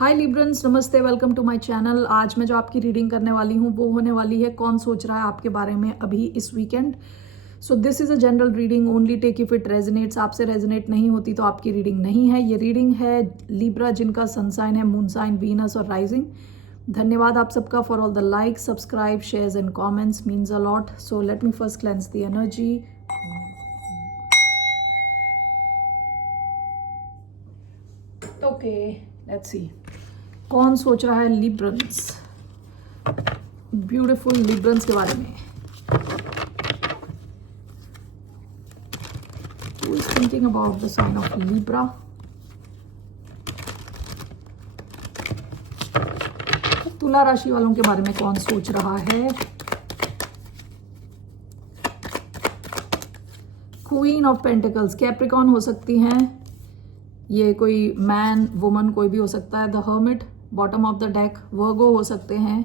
हाय Librans, नमस्ते, welcome to my channel. आज मैं जो आपकी रीडिंग करने वाली हूँ वो होने वाली है कौन सोच रहा है आपके बारे में अभी इस weekend. So this is a general reading, only take if it resonates. आपसे रेजोनेट नहीं होती तो आपकी रीडिंग नहीं है। ये रीडिंग है लिब्रा जिनका सन साइन है मून साइन, वीनस और राइजिंग। धन्यवाद आप सबका for all the like, subscribe, shares and comments, means a lot. So let me first cleanse the energy. Okay, let's सी कौन सोच रहा है लिब्रंस, ब्यूटीफुल लिब्रंस के बारे में। Who is thinking about the sign of Libra? तुला राशि वालों के बारे में कौन सोच रहा है? क्वीन ऑफ पेंटिकल्स, कैप्रिकॉन हो सकती हैं, ये कोई मैन वुमन कोई भी हो सकता है। The hermit, bottom of the deck, Virgo हो सकते हैं।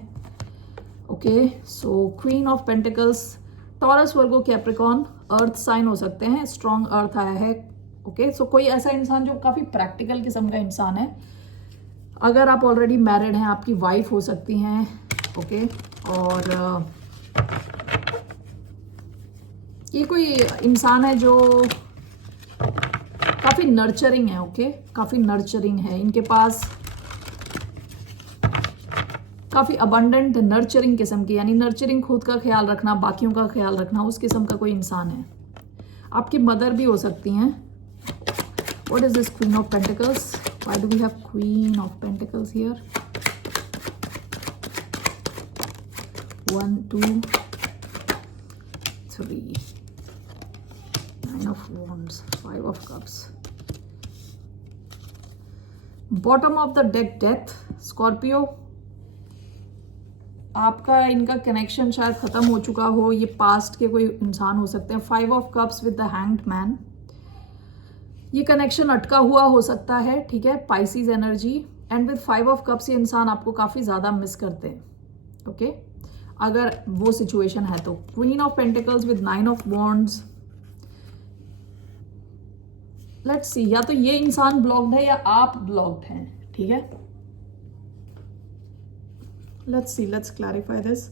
Okay, so queen of pentacles, Taurus, Virgo, Capricorn, earth sign हो सकते हैं। स्ट्रॉन्ग अर्थ आया है। ओके, सो कोई ऐसा इंसान जो काफ़ी प्रैक्टिकल किस्म का इंसान है। अगर आप ऑलरेडी मैरिड हैं, आपकी वाइफ हो सकती हैं। ओके, और ये कोई इंसान है जो काफ़ी नर्चरिंग है। ओके, काफ़ी नर्चरिंग है, इनके पास काफ़ी अबंडेंट नर्चरिंग किस्म की, यानी नर्चरिंग, खुद का ख्याल रखना, बाकियों का ख्याल रखना, उस किस्म का कोई इंसान है। आपकी मदर भी हो सकती हैं। What is this queen of pentacles? Why do we have queen of pentacles here? 1 2 3 9 of wands, 5 of cups, bottom of the deck, death, Scorpio. आपका इनका कनेक्शन शायद ख़त्म हो चुका हो, ये पास्ट के कोई इंसान हो सकते हैं। 5 of cups with the hanged man, ये कनेक्शन अटका हुआ हो सकता है। ठीक है, Pisces energy, and with 5 of cups ये इंसान आपको काफ़ी ज़्यादा मिस करते हैं। ओके, अगर वो सिचुएशन है तो। Queen of pentacles with 9 of wands, let's see, या तो ये इंसान ब्लॉक्ड है या आप ब्लॉक्ड हैं। ठीक है, let's see, let's clarify this.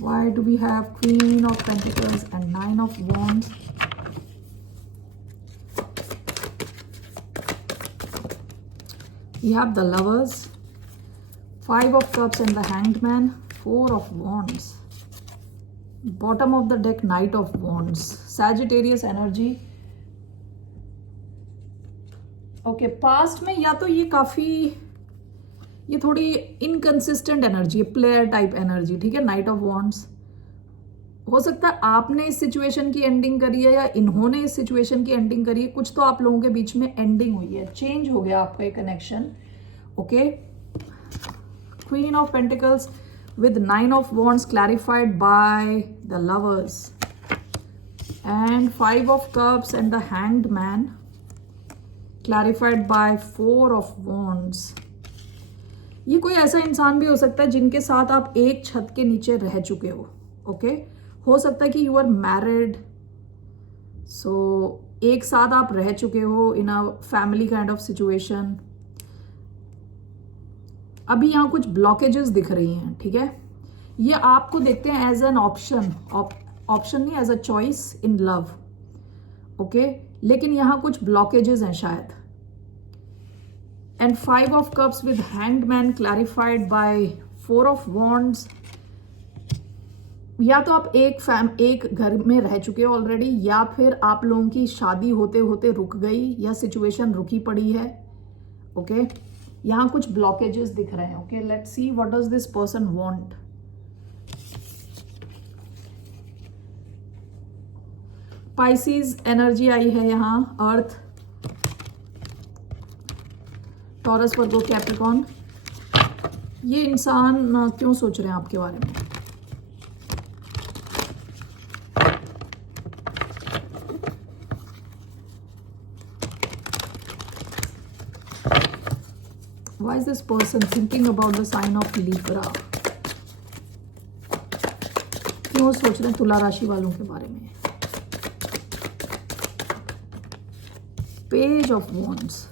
Why do we have Queen of Pentacles and 9 of Wands? We have the Lovers, 5 of Cups and the Hanged Man, 4 of Wands. Bottom of the deck, Knight of Wands. Sagittarius energy. Okay, past में या तो ये थोड़ी inconsistent energy है, player type energy. ठीक है, night of wands, हो सकता है आपने इस सिचुएशन की एंडिंग करी है या इन्होंने इस सिचुएशन की एंडिंग करी है। कुछ तो आप लोगों के बीच में एंडिंग हुई है, चेंज हो गया आपका ये connection. Okay, queen of pentacles with 9 of wands clarified by the lovers, and 5 of cups and the hanged man clarified by 4 of wands. ये कोई ऐसा इंसान भी हो सकता है जिनके साथ आप एक छत के नीचे रह चुके हो। ओके, हो सकता है कि यू आर मैरिड, सो एक साथ आप रह चुके हो in a family kind of situation. अभी यहाँ कुछ ब्लॉकेजेस दिख रही हैं। ठीक है, ये आपको देखते हैं एज एन ऑप्शन, ऑप्शन नहीं, as a choice in love. Okay, लेकिन यहां कुछ ब्लॉकेजेस हैं शायद। And 5 of cups with hanged man clarified by 4 of wands. या तो आप एक घर में रह चुके हो ऑलरेडी, या फिर आप लोगों की शादी होते होते रुक गई या सिचुएशन रुकी पड़ी है। ओके, यहां कुछ ब्लॉकेजेस दिख रहे हैं। Okay, let's see what does this person want. Pisces energy आई है यहाँ, अर्थ, टॉरस, वर्गो, कैप्रिकॉन। ये इंसान क्यों सोच रहे हैं आपके बारे में? Why is this person thinking about the sign of Libra? क्यों सोच रहे हैं तुला राशि वालों के बारे में? Page of wands,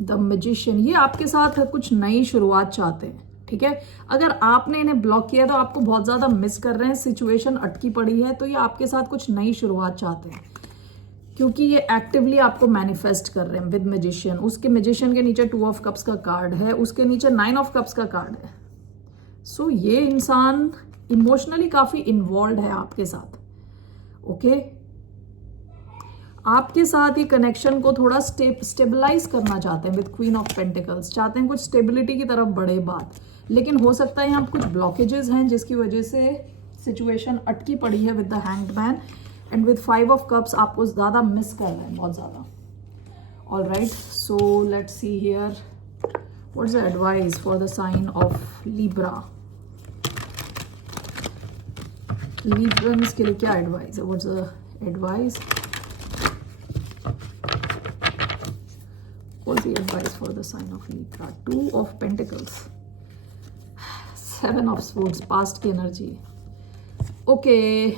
the magician, ये आपके साथ कुछ नई शुरुआत चाहते हैं, ठीक है। अगर आपने इन्हें ब्लॉक किया तो आपको बहुत ज्यादा मिस कर रहे हैं, सिचुएशन अटकी पड़ी है, तो ये आपके साथ कुछ नई शुरुआत चाहते हैं, क्योंकि ये एक्टिवली आपको मैनिफेस्ट कर रहे हैं विद मैजिशियन। उसके मैजिशियन के नीचे 2 ऑफ कप्स का कार्ड है, उसके नीचे 9 ऑफ कप्स का कार्ड है। सो ये इंसान इमोशनली काफी इन्वॉल्व है आपके साथ, ओके। आपके साथ ये कनेक्शन को थोड़ा स्टेबलाइज करना चाहते हैं विद क्वीन ऑफ पेंटिकल्स, चाहते हैं कुछ स्टेबिलिटी की तरफ बढ़े बात, लेकिन हो सकता है यहाँ कुछ ब्लॉकेजेस हैं जिसकी वजह से सिचुएशन अटकी पड़ी है with the hanged man. And with 5 of cups आपको ज्यादा मिस कर रहे हैं, बहुत ज्यादा। Alright, so let's see here what's the advice for the sign of Libra. Librans के लिए क्या एडवाइस है? What's the advice? What's the advice for the sign of Libra? 2 of Pentacles, 7 of Swords, past की energy. Okay,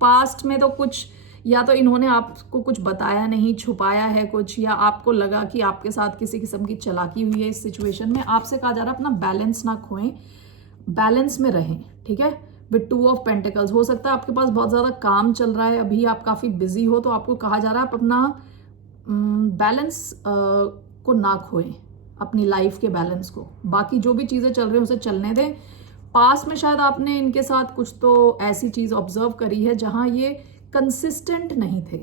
past में तो कुछ या तो इन्होंने आपको कुछ बताया नहीं, छुपाया है कुछ, या आपको लगा कि आपके साथ किसी किस्म की चालाकी हुई है इस सिचुएशन में। आपसे कहा जा रहा है अपना बैलेंस ना खोएं, बैलेंस में रहें, ठीक है। विद 2 ऑफ पेंटिकल्स, हो सकता है आपके पास बहुत ज़्यादा काम चल रहा है, अभी आप काफ़ी बिजी हो, तो आपको कहा जा रहा है आप अपना बैलेंस को ना खोएं, अपनी लाइफ के बैलेंस को। बाकी जो भी चीज़ें चल रही हैं उसे चलने दें। पास में शायद आपने इनके साथ कुछ तो ऐसी चीज़ ऑब्जर्व करी है जहां ये कंसिस्टेंट नहीं थे,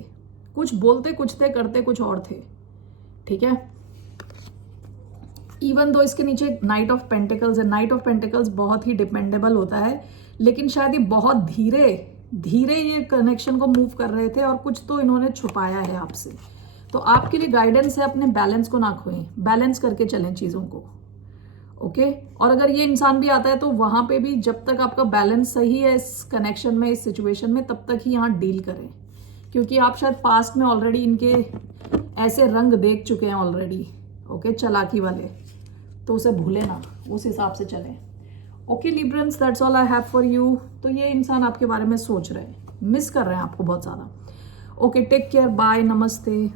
कुछ बोलते कुछ थे, करते कुछ और थे, ठीक है। इवन दो इसके नीचे नाइट ऑफ पेंटिकल्स है, नाइट ऑफ पेंटिकल्स बहुत ही डिपेंडेबल होता है, लेकिन शायद ये बहुत धीरे धीरे ये कनेक्शन को मूव कर रहे थे और कुछ तो इन्होंने छुपाया है आपसे। तो आपके लिए गाइडेंस है अपने बैलेंस को ना खोएं, बैलेंस करके चलें चीज़ों को, ओके। और अगर ये इंसान भी आता है तो वहां पे भी जब तक आपका बैलेंस सही है इस कनेक्शन में, इस सिचुएशन में, तब तक ही यहाँ डील करें, क्योंकि आप शायद पास्ट में ऑलरेडी इनके ऐसे रंग देख चुके हैं ऑलरेडी, ओके, चालाकी वाले, तो उसे भूले ना, उस हिसाब से चलें। Okay Librans, that's all I have for you. तो ये इंसान आपके बारे में सोच रहे हैं, मिस कर रहे हैं आपको बहुत ज़्यादा। ओके, टेक केयर, बाय, नमस्ते।